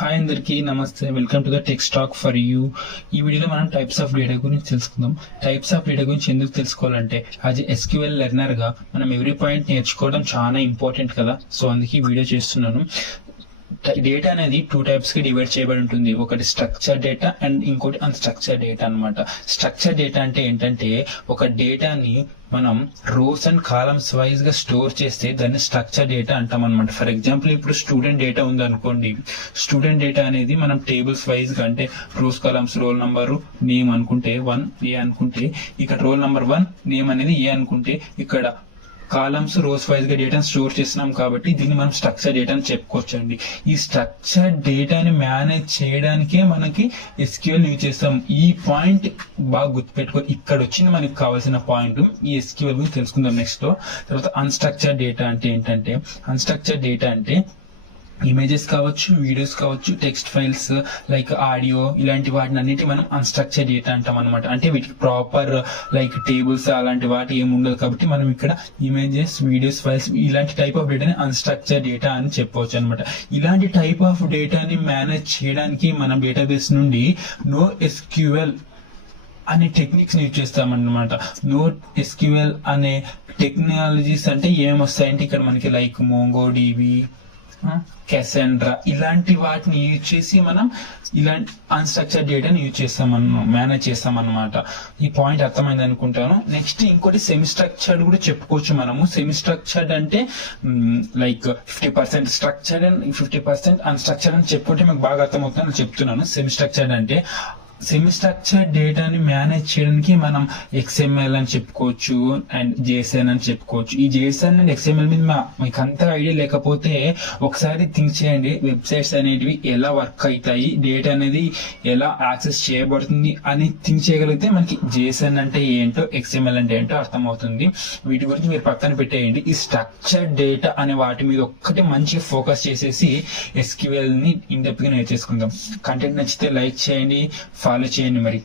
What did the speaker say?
Hi అందరికీ నమస్తే, welcome to the tech stock for you. ఈ వీడియోలో మనం టైప్స్ ఆఫ్ డేటా గురించి తెలుసుకుందాం. టైప్స్ ఆఫ్ డేటా గురించి ఎందుకు తెలుసుకోవాలంటే యాజ్ ఎస్క్యూఎల్ లెర్నర్ గా మనం ఎవ్రీ పాయింట్ నేర్చుకోవడం చాలా ఇంపార్టెంట్ కదా. సో అందుకే ఈ వీడియో చేస్తున్నాను. డేటా అనేది 2 టైప్స్ కి డివైడ్ చేయబడి ఉంటుంది. ఒకటి స్ట్రక్చర్ డేటా అండ్ ఇంకోటి అన్స్ట్రక్చర్ డేటా అన్నమాట. స్ట్రక్చర్ డేటా అంటే ఏంటంటే ఒక డేటాని మనం రోస్ అండ్ కాలమ్స్ వైజ్ గా స్టోర్ చేస్తే దాన్ని స్ట్రక్చర్ డేటా అంటాం అనమాట. ఫర్ ఎగ్జాంపుల్ ఇప్పుడు స్టూడెంట్ డేటా ఉంది అనుకోండి. స్టూడెంట్ డేటా అనేది మనం టేబుల్స్ వైజ్ గా అంటే rows columns roll number name అనుకుంటే 1 ఏ అనుకుంటే ఇక్కడ రోల్ నంబర్ 1 నేమ్ అనేది ఏ అనుకుంటే ఇక్కడ కాలమ్స్ రోస్ వైజ్ గా డేటాను స్టోర్ చేస్తున్నాం కాబట్టి దీన్ని మనం స్ట్రక్చర్ డేటా అని చెప్పుకోవచ్చండి. ఈ స్ట్రక్చర్ డేటాని మేనేజ్ చేయడానికే మనకి ఎస్క్యూఎల్ యూజ్ చేస్తాం. ఈ పాయింట్ బాగా గుర్తుపెట్టుకో, ఇక్కడ వచ్చింది మనకి కావాల్సిన పాయింట్. ఈ ఎస్క్యూఎల్ గురించి తెలుసుకుందాం నెక్స్ట్ లో. తర్వాత అన్స్ట్రక్చర్ డేటా అంటే ఏంటంటే, అన్స్ట్రక్చర్ డేటా అంటే ఇమేజెస్ కావచ్చు, వీడియోస్ కావచ్చు, టెక్స్ట్ ఫైల్స్ లైక్ ఆడియో ఇలాంటి వాటిని అన్నిటి మనం అన్స్ట్రక్చర్ డేటా అంటాం అనమాట. అంటే వీటికి ప్రాపర్ లైక్ టేబుల్స్ అలాంటి వాటి ఏమి ఉండదు కాబట్టి మనం ఇక్కడ ఇమేజెస్, వీడియోస్, ఫైల్స్ ఇలాంటి టైప్ ఆఫ్ డేటాని అన్స్ట్రక్చర్ డేటా అని చెప్పవచ్చు అనమాట. ఇలాంటి టైప్ ఆఫ్ డేటాని మేనేజ్ చేయడానికి మనం డేటాబేస్ నుండి నో ఎస్క్యూఎల్ అనే టెక్నిక్స్ యూజ్ చేస్తామన్నమాట. నో ఎస్క్యూఎల్ అనే టెక్నాలజీస్ అంటే ఏమొస్తాయంటే ఇక్కడ మనకి లైక్ మోంగోడిబి, కెసెండ్రా ఇలాంటి వాటిని యూజ్ చేసి మనం ఇలాంటి అన్స్ట్రక్చర్ డేటాని యూజ్ మేనేజ్ చేస్తామన్నమాట. ఈ పాయింట్ అర్థమైంది అనుకుంటాను. నెక్స్ట్ ఇంకోటి సెమీ స్ట్రక్చర్డ్ కూడా చెప్పుకోవచ్చు మనము. సెమీ స్ట్రక్చర్డ్ అంటే లైక్ 50% స్ట్రక్చర్డ్ అండ్ 50% అన్స్ట్రక్చర్డ్ అని చెప్పుకుంటే మీకు బాగా అర్థమవుతుందని చెప్తున్నాను. సెమీ స్ట్రక్చర్డ్ అంటే సెమీ స్ట్రక్చర్ డేటాని మేనేజ్ చేయడానికి మనం XML అని చెప్పుకోవచ్చు అండ్ JSON అని చెప్పుకోవచ్చు. ఈ JSON అండ్ XML మీద మీకు అంత ఐడియా లేకపోతే ఒకసారి థింక్ చేయండి. వెబ్సైట్స్ అనేటివి ఎలా వర్క్ అవుతాయి, డేటా అనేది ఎలా యాక్సెస్ చేయబడుతుంది అని థింక్ చేయగలిగితే మనకి JSON అంటే ఏంటో, XML అంటే ఏంటో అర్థమవుతుంది. వీటి గురించి మీరు పక్కన పెట్టేయండి. ఈ స్ట్రక్చర్ డేటా అనే వాటి మీద ఒక్కటి మంచిగా ఫోకస్ చేసేసి SQL ని ఇన్ డెప్త్ గా నేర్చేసుకుందాం. కంటెంట్ నచ్చితే లైక్ చేయండి, ఫాలో చేయండి మరి.